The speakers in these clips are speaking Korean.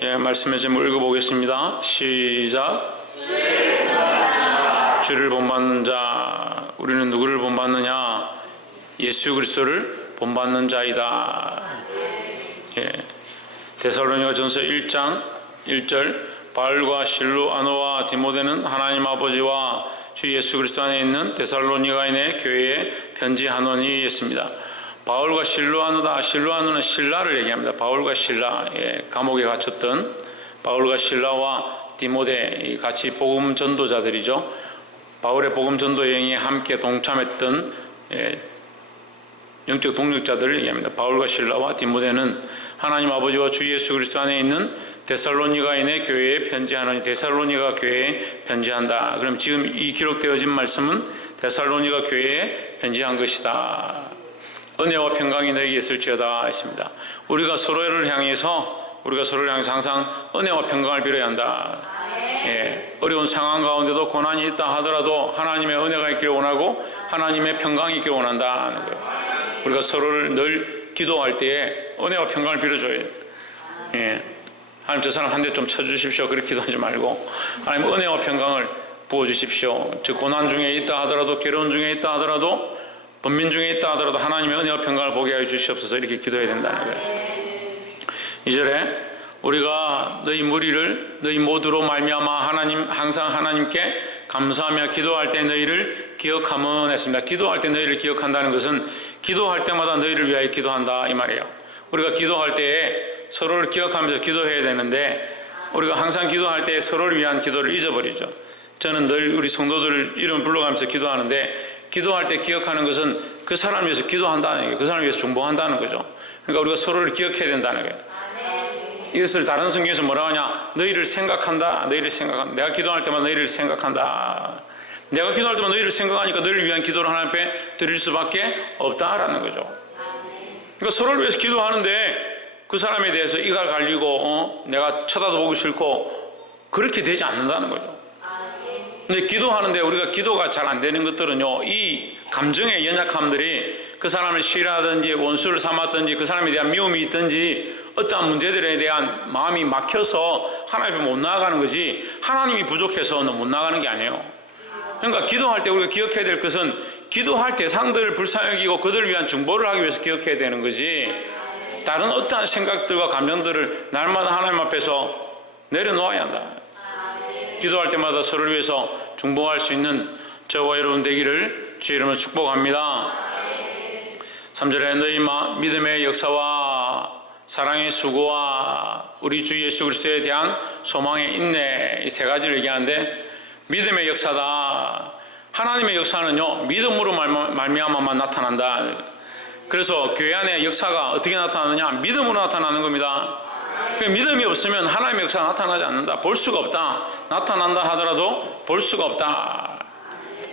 예, 말씀의 제목 읽어보겠습니다. 시작. 주를 본받는 자. 우리는 누구를 본받느냐? 예수 그리스도를 본받는 자이다. 예. 데살로니가전서 1장 1절. 바울과 실루아노와 디모데는 하나님 아버지와 주 예수 그리스도 안에 있는 데살로니가인의 교회에 편지하노니 했습니다. 바울과 실루아노다. 실루아노는 신라를 얘기합니다. 바울과 신라, 예, 감옥에 갇혔던 바울과 신라와 디모데 같이 복음 전도자들이죠. 바울의 복음 전도 여행에 함께 동참했던, 예, 영적 동력자들을 얘기합니다. 바울과 신라와 디모데는 하나님 아버지와 주 예수 그리스도 안에 있는 데살로니가인의 교회에 편지하노니. 데살로니가 교회에 편지한다. 그럼 지금 이 기록되어진 말씀은 데살로니가 교회에 편지한 것이다. 은혜와 평강이 너에게 있을지어다 했습니다. 우리가 서로를 향해서 항상 은혜와 평강을 빌어야 한다. 예, 어려운 상황 가운데도 고난이 있다 하더라도 하나님의 은혜가 있기를 원하고 하나님의 평강이 있기를 원한다는 거예요. 우리가 서로를 늘 기도할 때에 은혜와 평강을 빌어줘야 돼요. 예, 하나님 저 사람 한 대 좀 쳐주십시오. 그렇게 기도하지 말고 하나님 은혜와 평강을 부어주십시오. 즉 고난 중에 있다 하더라도, 괴로운 중에 있다 하더라도, 번민 중에 있다 하더라도 하나님의 은혜와 평강을 보게 하여 주시옵소서. 이렇게 기도해야 된다는 거예요. 2절에 우리가 너희 무리를 너희 모두로 말미암아 항상 하나님께 감사하며 기도할 때 너희를 기억하면 했습니다. 기도할 때 너희를 기억한다는 것은 기도할 때마다 너희를 위하여 기도한다 이 말이에요. 우리가 기도할 때에 서로를 기억하면서 기도해야 되는데 우리가 항상 기도할 때 서로를 위한 기도를 잊어버리죠. 저는 늘 우리 성도들 이름 불러가면서 기도하는데, 기도할 때 기억하는 것은 그 사람을 위해서 기도한다는 거예요. 그 사람을 위해서 중보한다는 거죠. 그러니까 우리가 서로를 기억해야 된다는 거예요. 이것을 다른 성경에서 뭐라고 하냐? 너희를 생각한다. 너희를 생각한다. 내가 기도할 때마다 너희를 생각한다. 내가 기도할 때마다 너희를 생각하니까 너희를 위한 기도를 하나님 앞에 드릴 수밖에 없다라는 거죠. 그러니까 서로를 위해서 기도하는데 그 사람에 대해서 이가 갈리고 내가 쳐다도 보기 싫고 그렇게 되지 않는다는 거죠. 근데 기도하는데 우리가 기도가 잘 안 되는 것들은요, 이 감정의 연약함들이 그 사람을 싫어하든지 원수를 삼았든지 그 사람에 대한 미움이 있든지 어떠한 문제들에 대한 마음이 막혀서 하나님 앞에 못 나아가는 거지, 하나님이 부족해서는 못 나가는 게 아니에요. 그러니까 기도할 때 우리가 기억해야 될 것은 기도할 대상들을 불쌍히 여기고 그들을 위한 중보를 하기 위해서 기억해야 되는 거지, 다른 어떠한 생각들과 감정들을 날마다 하나님 앞에서 내려놓아야 한다. 기도할 때마다 서로를 위해서 중보할 수 있는 저와 여러분 되기를 주의 이름으로 축복합니다. 3절에 너희 믿음의 역사와 사랑의 수고와 우리 주 예수 그리스도에 대한 소망의 인내, 이 세 가지를 얘기하는데, 믿음의 역사다. 하나님의 역사는요, 믿음으로 말미암아만 나타난다. 그래서 교회 안에 역사가 어떻게 나타나느냐? 믿음으로 나타나는 겁니다. 믿음이 없으면 하나님의 역사가 나타나지 않는다. 볼 수가 없다. 나타난다 하더라도 볼 수가 없다.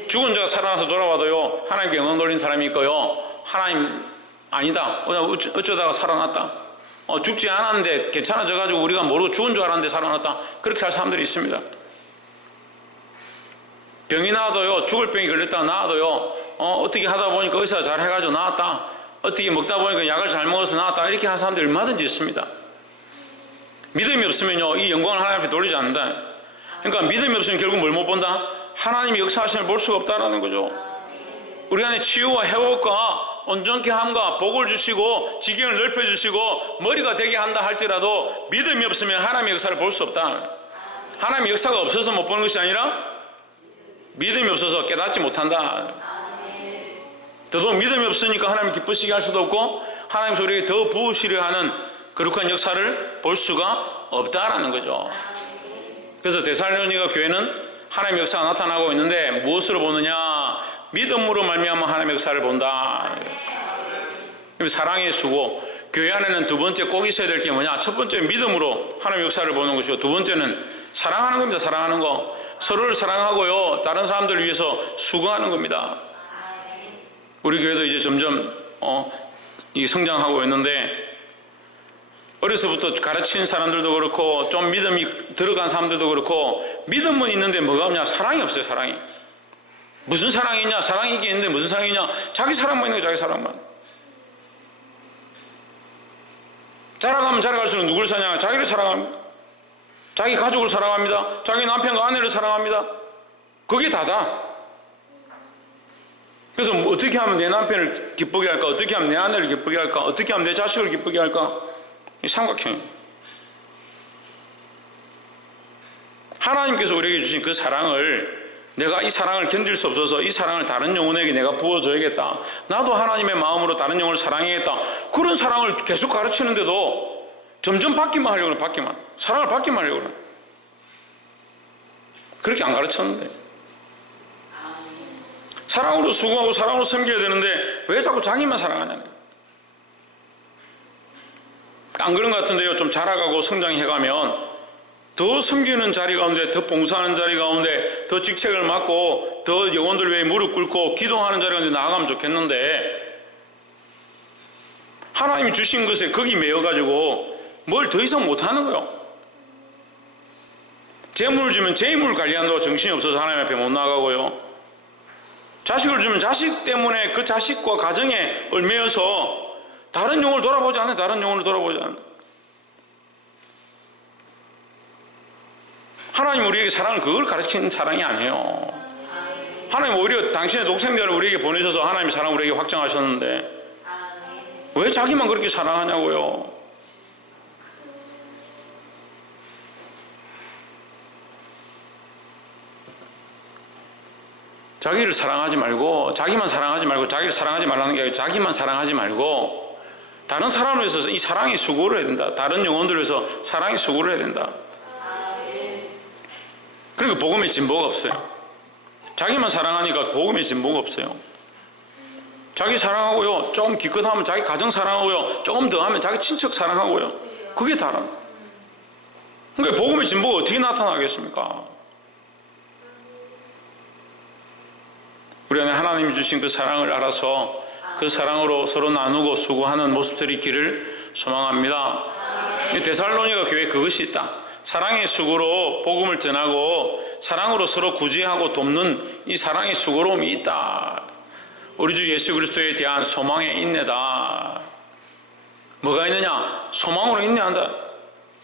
죽은 자가 살아나서 돌아와도요, 하나님께 영광 돌린 사람이 있고요, 하나님 아니다, 어쩌다가 살아났다, 죽지 않았는데 괜찮아져가지고 우리가 모르고 죽은 줄 알았는데 살아났다, 그렇게 할 사람들이 있습니다. 병이 나와도요, 죽을 병이 걸렸다가 나와도요, 어떻게 하다 보니까 의사가 잘 해가지고 나왔다, 어떻게 먹다 보니까 약을 잘 먹어서 나왔다, 이렇게 하는 사람들이 얼마든지 있습니다. 믿음이 없으면요, 이 영광을 하나님 앞에 돌리지 않는다. 그러니까 믿음이 없으면 결국 뭘 못 본다? 하나님이 역사하심을 볼 수가 없다라는 거죠. 우리 안에 치유와 회복과 온전케 함과 복을 주시고 지경을 넓혀주시고 머리가 되게 한다 할지라도 믿음이 없으면 하나님의 역사를 볼 수 없다. 하나님의 역사가 없어서 못 보는 것이 아니라 믿음이 없어서 깨닫지 못한다. 더더욱 믿음이 없으니까 하나님 기쁘시게 할 수도 없고 하나님 우리에게 더 부으시려 하는 거룩한 역사를 볼 수가 없다라는 거죠. 그래서 데살로니가 교회는 하나님의 역사가 나타나고 있는데 무엇으로 보느냐? 믿음으로 말미암아 하나님의 역사를 본다. 사랑의 수고. 교회 안에는 두 번째 꼭 있어야 될 게 뭐냐? 첫 번째 믿음으로 하나님의 역사를 보는 것이고, 두 번째는 사랑하는 겁니다. 사랑하는 거. 서로를 사랑하고요, 다른 사람들을 위해서 수고하는 겁니다. 우리 교회도 이제 점점 성장하고 있는데, 어려서부터 가르친 사람들도 그렇고 좀 믿음이 들어간 사람들도 그렇고, 믿음은 있는데 뭐가 없냐? 사랑이 없어요. 사랑이. 무슨 사랑이 있냐? 사랑이 있는데 무슨 사랑이 있냐? 자기 사랑만 있는 거예요. 자기 사랑만. 자라가면 자라갈수록 누구를 사랑하냐? 자기를 사랑합니다. 자기 가족을 사랑합니다. 자기 남편과 아내를 사랑합니다. 그게 다다. 그래서 뭐 어떻게 하면 내 남편을 기쁘게 할까? 어떻게 하면 내 아내를 기쁘게 할까? 어떻게 하면 내 자식을 기쁘게 할까? 이 삼각형입니다. 하나님께서 우리에게 주신 그 사랑을, 내가 이 사랑을 견딜 수 없어서 이 사랑을 다른 영혼에게 내가 부어줘야겠다. 나도 하나님의 마음으로 다른 영혼을 사랑해야겠다. 그런 사랑을 계속 가르치는데도 점점 받기만 하려고 그래. 받기만. 사랑을 받기만 하려고 그래. 그렇게 안 가르쳤는데. 사랑으로 수고하고 사랑으로 섬겨야 되는데 왜 자꾸 자기만 사랑하냐. 안 그런 것 같은데요. 좀 자라가고 성장해가면 더 섬기는 자리 가운데, 더 봉사하는 자리 가운데, 더 직책을 맡고 더 영혼들 위해 무릎 꿇고 기도하는 자리 가운데 나아가면 좋겠는데, 하나님이 주신 것에 거기 매여가지고 뭘 더 이상 못하는 거예요. 재물을 주면 재물을 관리한다고 정신이 없어서 하나님 앞에 못 나가고요. 자식을 주면 자식 때문에 그 자식과 가정에 얽매여서 다른 영혼을 돌아보지 않아요. 다른 영혼을 돌아보지 않아요. 하나님 우리에게 사랑을 그걸 가르치는 사랑이 아니에요. 하나님 오히려 당신의 독생자를 우리에게 보내셔서 하나님의 사랑을 우리에게 확정하셨는데 왜 자기만 그렇게 사랑하냐고요. 자기를 사랑하지 말고, 자기만 사랑하지 말고, 자기를 사랑하지 말라는 게 아니라 자기만 사랑하지 말고 다른 사람을 위해서 이 사랑의 수고를 해야 된다. 다른 영혼들을 위해서 사랑의 수고를 해야 된다. 그러니까 복음의 진보가 없어요. 자기만 사랑하니까 복음의 진보가 없어요. 자기 사랑하고요, 좀 기껏하면 자기 가정 사랑하고요, 조금 더 하면 자기 친척 사랑하고요. 그게 다라. 그러니까 복음의 진보가 어떻게 나타나겠습니까? 우리 안에 하나님이 주신 그 사랑을 알아서 그 사랑으로 서로 나누고 수고하는 모습들이 있기를 소망합니다. 데살로니가 교회에 그것이 있다. 사랑의 수고로 복음을 전하고 사랑으로 서로 구제하고 돕는 이 사랑의 수고로움이 있다. 우리 주 예수 그리스도에 대한 소망의 인내다. 뭐가 있느냐? 소망으로 인내한다.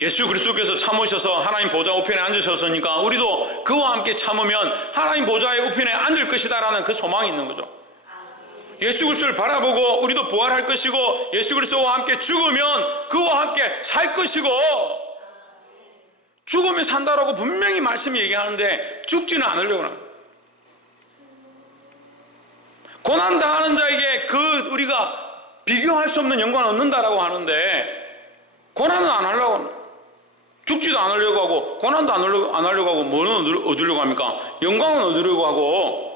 예수 그리스도께서 참으셔서 하나님 보좌 우편에 앉으셨으니까 우리도 그와 함께 참으면 하나님 보좌의 우편에 앉을 것이다 라는 그 소망이 있는 거죠. 예수 그리스도를 바라보고 우리도 부활할 것이고 예수 그리스도와 함께 죽으면 그와 함께 살 것이고, 죽으면 산다라고 분명히 말씀이 얘기하는데 죽지는 않으려고 합니다. 고난당하는 자에게 그 우리가 비교할 수 없는 영광을 얻는다라고 하는데 고난은 안 하려고 합니다. 죽지도 않으려고 하고 고난도 안 하려고 하고 뭐는 얻으려고 합니까? 영광은 얻으려고 하고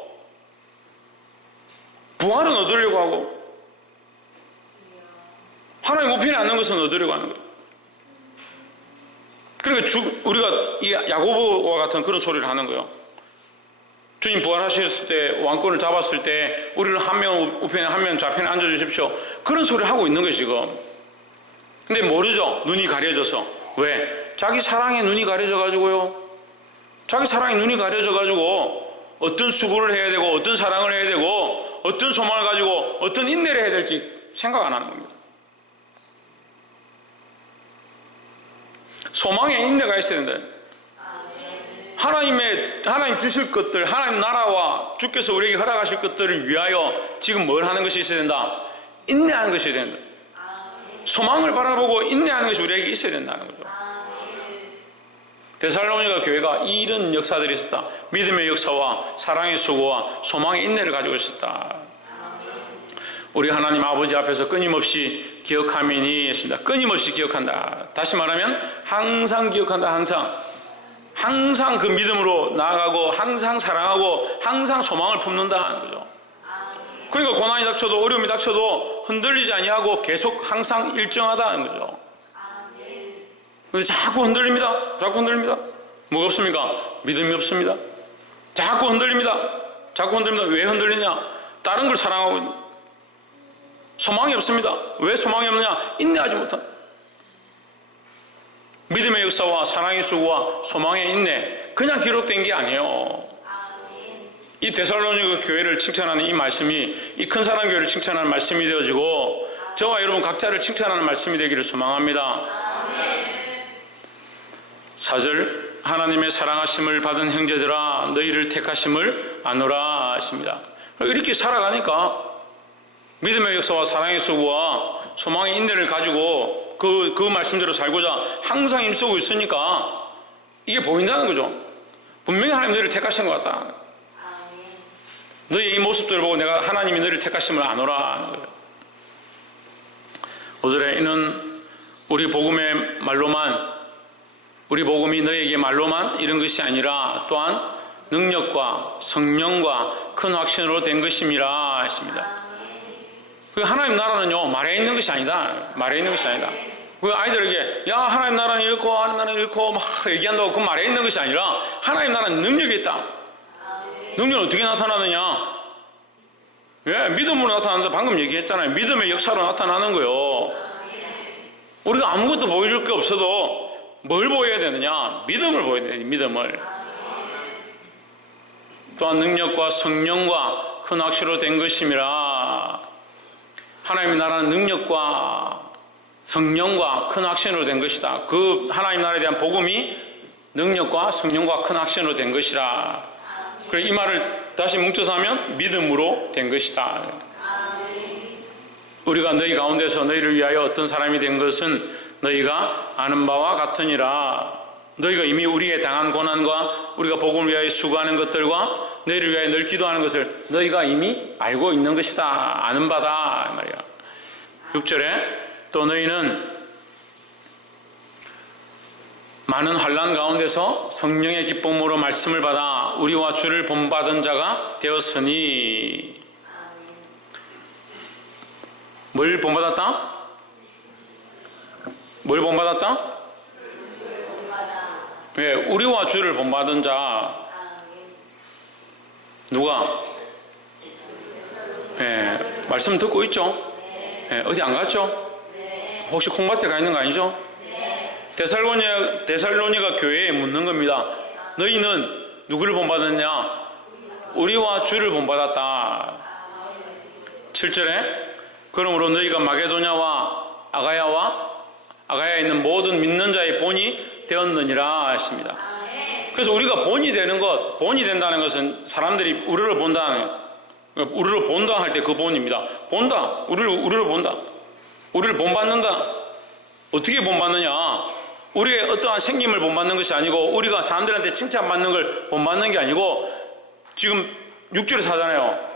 부활은 얻으려고 하고 하나님 우편에 앉는 것은 얻으려고 하는 거예요. 그러니까 우리가 이 야고보와 같은 그런 소리를 하는 거예요. 주님 부활하셨을 때 왕권을 잡았을 때 우리를 한 명 우편에 한 명 좌편에 앉아주십시오. 그런 소리를 하고 있는 거예요 지금. 근데 모르죠. 눈이 가려져서. 왜? 자기 사랑에 눈이 가려져 가지고요. 자기 사랑에 눈이 가려져 가지고 어떤 수고를 해야 되고 어떤 사랑을 해야 되고 어떤 소망을 가지고 어떤 인내를 해야 될지 생각 안 하는 겁니다. 소망에 인내가 있어야 된다. 하나님 주실 것들, 하나님 나라와 주께서 우리에게 허락하실 것들을 위하여 지금 뭘 하는 것이 있어야 된다? 인내하는 것이 있어야 된다. 소망을 바라보고 인내하는 것이 우리에게 있어야 된다는 거죠. 데살로니가 교회가 이런 역사들이 있었다. 믿음의 역사와 사랑의 수고와 소망의 인내를 가지고 있었다. 우리 하나님 아버지 앞에서 끊임없이 기억함이니 했습니다. 끊임없이 기억한다. 다시 말하면 항상 기억한다. 항상 그 믿음으로 나아가고 항상 사랑하고 항상 소망을 품는다 하는 거죠. 그러니까 고난이 닥쳐도 어려움이 닥쳐도 흔들리지 아니하고 계속 항상 일정하다 하는 거죠. 근데 자꾸 흔들립니다. 자꾸 흔들립니다. 뭐가 없습니까? 믿음이 없습니다. 자꾸 흔들립니다. 자꾸 흔들립니다. 왜 흔들리냐? 다른 걸 사랑하고 있는. 소망이 없습니다. 왜 소망이 없느냐? 인내하지 못한. 믿음의 역사와 사랑의 수고와 소망의 인내, 그냥 기록된 게 아니에요. 이 데살로니가 교회를 칭찬하는 이 말씀이 이 큰 사랑 교회를 칭찬하는 말씀이 되어지고 저와 여러분 각자를 칭찬하는 말씀이 되기를 소망합니다. 4절 하나님의 사랑하심을 받은 형제들아 너희를 택하심을 아노라 하십니다. 이렇게 살아가니까 믿음의 역사와 사랑의 수고와 소망의 인내를 가지고 그 말씀대로 살고자 항상 힘쓰고 있으니까 이게 보인다는 거죠. 분명히 하나님 너희를 택하신 것 같다. 너희의 이 모습들을 보고 내가 하나님이 너희를 택하심을 아노라 하는 거예요. 5절에 이는 우리 복음의 말로만, 우리 복음이 너희에게 말로만 이런 것이 아니라 또한 능력과 성령과 큰 확신으로 된 것임이라 했습니다. 하나님 나라는요 말에 있는 것이 아니다. 말에 있는 것이 아니다. 그 아이들에게 야 하나님 나라는 이렇고 하나님 나라는 이렇고 막 얘기한다고 그 말에 있는 것이 아니라 하나님 나라는 능력이 있다. 능력은 어떻게 나타나느냐? 왜? 믿음으로 나타난다. 방금 얘기했잖아요. 믿음의 역사로 나타나는 거예요. 우리가 아무것도 보여줄 게 없어도 뭘 보여야 되느냐? 믿음을 보여야 돼요. 믿음을. 또한 능력과 성령과 큰 확신으로 된 것임이라. 하나님의 나라는 능력과 성령과 큰 확신으로 된 것이다. 그 하나님 나라에 대한 복음이 능력과 성령과 큰 확신으로 된 것이라. 그래서 이 말을 다시 뭉쳐서 하면 믿음으로 된 것이다. 우리가 너희 가운데서 너희를 위하여 어떤 사람이 된 것은 너희가 아는 바와 같으니라. 너희가 이미 우리의 당한 고난과 우리가 복음을 위하여 수고하는 것들과 너희를 위하여 늘 기도하는 것을 너희가 이미 알고 있는 것이다. 아는 바다 말이야. 6절에 또 너희는 많은 환난 가운데서 성령의 기쁨으로 말씀을 받아 우리와 주를 본받은 자가 되었으니. 뭘 본받았다? 뭘 본받았다? 왜? 우리와 주를 본받은 자. 누가? 말씀 듣고 있죠? 어디 안 갔죠? 혹시 콩밭에 가 있는 거 아니죠? 데살로니가 교회에 묻는 겁니다. 너희는 누구를 본받았냐? 우리와 주를 본받았다. 7절에 그러므로 너희가 마게도냐와 아가야에 있는 모든 믿는 자의 본이 되었느니라 하십니다. 그래서 우리가 본이 되는 것, 본이 된다는 것은 사람들이 우리를 본다는, 우리를 본다 할 때 그 본입니다. 본다. 우리를 본다. 우리를 본받는다. 어떻게 본받느냐? 우리의 어떠한 생김을 본받는 것이 아니고 우리가 사람들한테 칭찬받는 걸 본받는 게 아니고 지금 6절에서 하잖아요.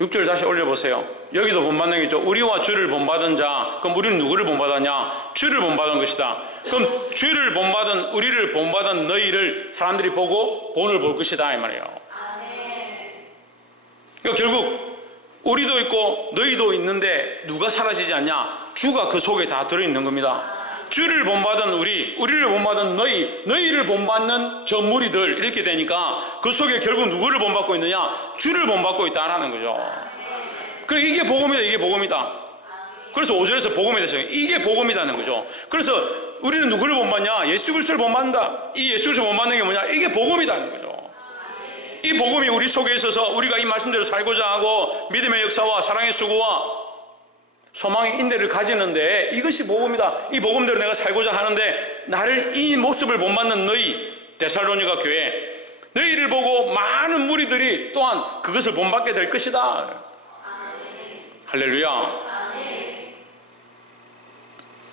6절 다시 올려보세요. 여기도 본받는 게 있죠. 우리와 주를 본받은 자. 그럼 우리는 누구를 본받았냐? 주를 본받은 것이다. 그럼 주를 본받은, 우리를 본받은 너희를 사람들이 보고 본을 볼 것이다 이 말이에요. 그러니까 결국 우리도 있고 너희도 있는데 누가 사라지지 않냐? 주가 그 속에 다 들어있는 겁니다. 주를 본받은 우리를 본받은 너희를 본받는 저 무리들 이렇게 되니까 그 속에 결국 누구를 본받고 있느냐? 주를 본받고 있다라는 거죠. 그래 이게 복음이다. 이게 복음이다. 그래서 5절에서 복음에 대해서 이게 복음이라는 거죠. 그래서 우리는 누구를 본받냐? 예수 그리스도를 본받는다. 이 예수 그리스도를 본받는 게 뭐냐? 이게 복음이라는 거죠. 이 복음이 우리 속에 있어서 우리가 이 말씀대로 살고자 하고 믿음의 역사와 사랑의 수고와 소망의 인내를 가지는데 이것이 복음이다. 이 복음대로 내가 살고자 하는데 나를 이 모습을 본받는 너희 데살로니가 교회 너희를 보고 많은 무리들이 또한 그것을 본받게 될 것이다. 할렐루야.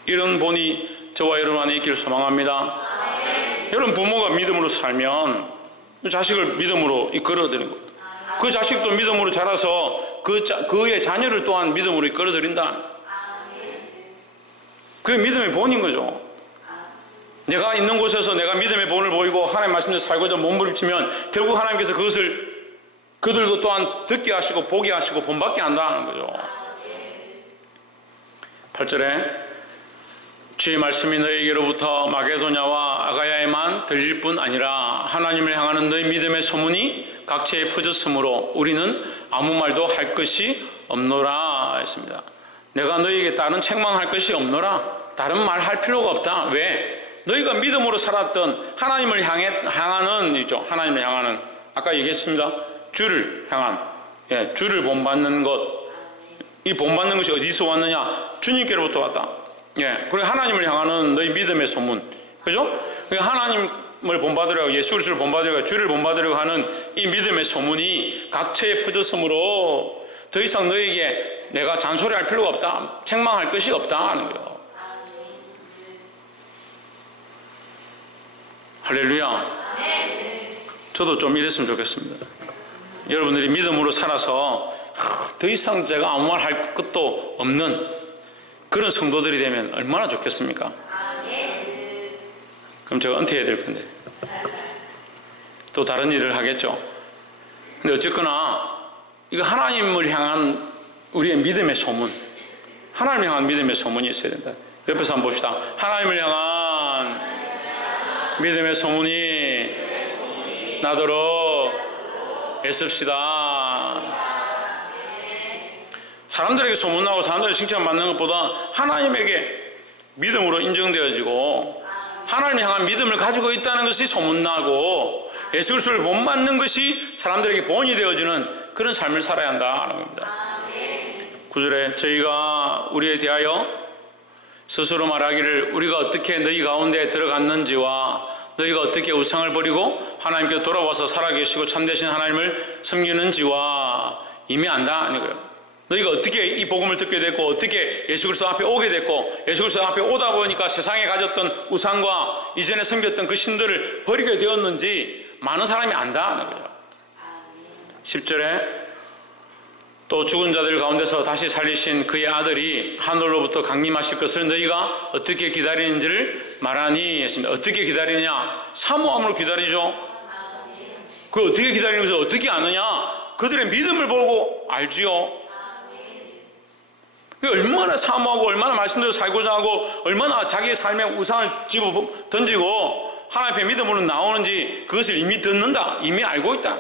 이런 본이 저와 여러분 안에 있기를 소망합니다. 여러분 부모가 믿음으로 살면 자식을 믿음으로 이끌어드리는 거예요. 그 자식도 믿음으로 자라서 그의 자녀를 또한 믿음으로 이끌어드린다. 그게 믿음의 본인 거죠. 내가 있는 곳에서 내가 믿음의 본을 보이고 하나님 말씀대로 살고자 몸부림치면 결국 하나님께서 그것을 그들도 또한 듣게 하시고 보게 하시고 본받게 한다는 거죠. 8절에 주의 말씀이 너희에게로부터 마게도냐와 아가야에만 들릴 뿐 아니라 하나님을 향하는 너희 믿음의 소문이 각처에 퍼졌으므로 우리는 아무 말도 할 것이 없노라 했습니다. 내가 너희에게 다른 책망할 것이 없노라. 다른 말 할 필요가 없다. 왜? 너희가 믿음으로 살았던 하나님을 향하는 있죠. 하나님을 향하는 아까 얘기했습니다. 주를 향한 주를 본받는 것. 이 본받는 것이 어디서 왔느냐? 주님께로부터 왔다. 그리고 하나님을 향하는 너희 믿음의 소문. 그죠? 하나님을 본받으려고, 예수 그리스도를 본받으려고, 주를 본받으려고 하는 이 믿음의 소문이 각처에 퍼졌으므로 더 이상 너에게 내가 잔소리할 필요가 없다, 책망할 것이 없다 하는 거예요. 할렐루야. 저도 좀 이랬으면 좋겠습니다. 여러분들이 믿음으로 살아서 더 이상 제가 아무 말 할 것도 없는 그런 성도들이 되면 얼마나 좋겠습니까? 그럼 제가 은퇴해야 될 건데 또 다른 일을 하겠죠. 근데 어쨌거나 이거 하나님을 향한 우리의 믿음의 소문, 하나님을 향한 믿음의 소문이 있어야 된다. 옆에서 한번 봅시다. 하나님을 향한 믿음의 소문이 나도록 애씁시다. 사람들에게 소문나고 사람들에게 칭찬받는 것보다 하나님에게 믿음으로 인정되어지고 하나님을 향한 믿음을 가지고 있다는 것이 소문나고 예수 그리스도를 본받는 것이 사람들에게 본이 되어지는 그런 삶을 살아야 한다는 겁니다. 9절에 저희가 우리에 대하여 스스로 말하기를 우리가 어떻게 너희 가운데 들어갔는지와 너희가 어떻게 우상을 버리고 하나님께 돌아와서 살아계시고 참되신 하나님을 섬기는지와 이미 안다는 거예요. 너희가 어떻게 이 복음을 듣게 됐고 어떻게 예수 그리스도 앞에 오게 됐고 예수 그리스도 앞에 오다 보니까 세상에 가졌던 우상과 이전에 섬겼던 그 신들을 버리게 되었는지 많은 사람이 안다는 거예요. 10절에 또 죽은 자들 가운데서 다시 살리신 그의 아들이 하늘로부터 강림하실 것을 너희가 어떻게 기다리는지를 말하니 했습니다. 어떻게 기다리냐? 사모함으로 기다리죠. 그걸 어떻게 기다리는 것을 어떻게 아느냐? 그들의 믿음을 보고 알지요. 얼마나 사모하고 얼마나 말씀대로 살고자 하고 얼마나 자기의 삶에 우상을 집어 던지고 하나님 앞에 믿음으로 나오는지 그것을 이미 듣는다, 이미 알고 있다.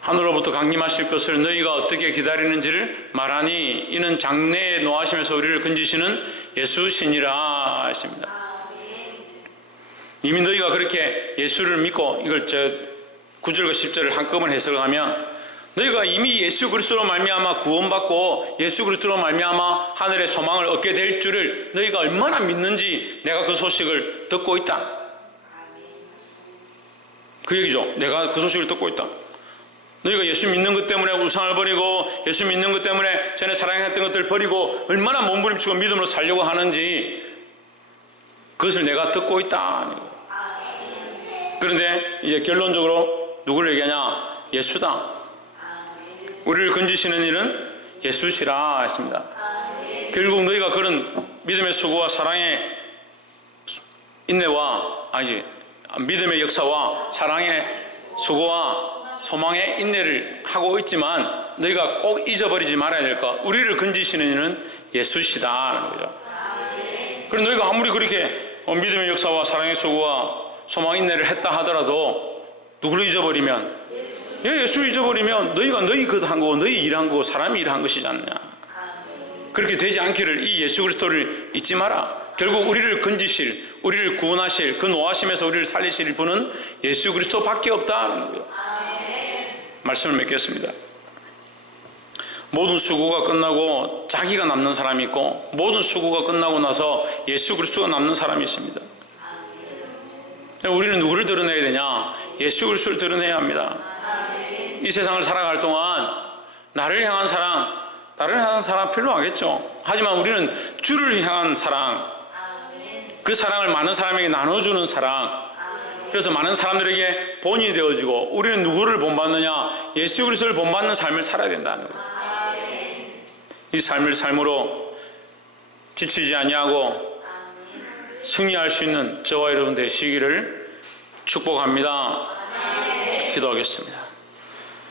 하늘로부터 강림하실 것을 너희가 어떻게 기다리는지를 말하니 이는 장래에 노하시면서 우리를 건지시는 예수시니라 하십니다. 이미 너희가 그렇게 예수를 믿고 이걸 9절과 10절을 한꺼번에 해석하면 너희가 이미 예수 그리스도로 말미암아 구원받고 예수 그리스도로 말미암아 하늘의 소망을 얻게 될 줄을 너희가 얼마나 믿는지 내가 그 소식을 듣고 있다. 그 얘기죠. 내가 그 소식을 듣고 있다. 너희가 예수 믿는 것 때문에 우상을 버리고 예수 믿는 것 때문에 전에 사랑했던 것들을 버리고 얼마나 몸부림치고 믿음으로 살려고 하는지 그것을 내가 듣고 있다. 그런데 이제 결론적으로 누구를 얘기하냐? 예수다. 우리를 건지시는 일은 예수시라 했습니다. 결국 너희가 그런 믿음의 수고와 사랑의 인내와 믿음의 역사와 사랑의 수고와 소망의 인내를 하고 있지만 너희가 꼭 잊어버리지 말아야 될 것, 우리를 건지시는 이는 예수시다 하는 거죠. 그럼 너희가 아무리 그렇게 믿음의 역사와 사랑의 수고와 소망 인내를 했다 하더라도 누구를 잊어버리면, 예수를 잊어버리면 너희가 너희 것 한 거고 너희 일한 거고 사람이 일한 것이지 않느냐. 그렇게 되지 않기를 이 예수 그리스도를 잊지 마라. 결국 우리를 건지실, 우리를 구원하실, 그 노하심에서 우리를 살리실 분은 예수 그리스도밖에 없다는 거예요. 말씀을 맺겠습니다. 모든 수고가 끝나고 자기가 남는 사람이 있고 모든 수고가 끝나고 나서 예수 그리스도가 남는 사람이 있습니다. 우리는 누구를 드러내야 되냐? 예수 그리스도를 드러내야 합니다. 이 세상을 살아갈 동안 나를 향한 사랑 필요하겠죠. 하지만 우리는 주를 향한 사랑, 그 사랑을 많은 사람에게 나눠주는 사랑, 그래서 많은 사람들에게 본이 되어지고 우리는 누구를 본받느냐? 예수 그리스도를 본받는 삶을 살아야 된다는 거예요. 이 삶을 삶으로 지치지 아니하고 승리할 수 있는 저와 여러분 되시기를 축복합니다. 기도하겠습니다.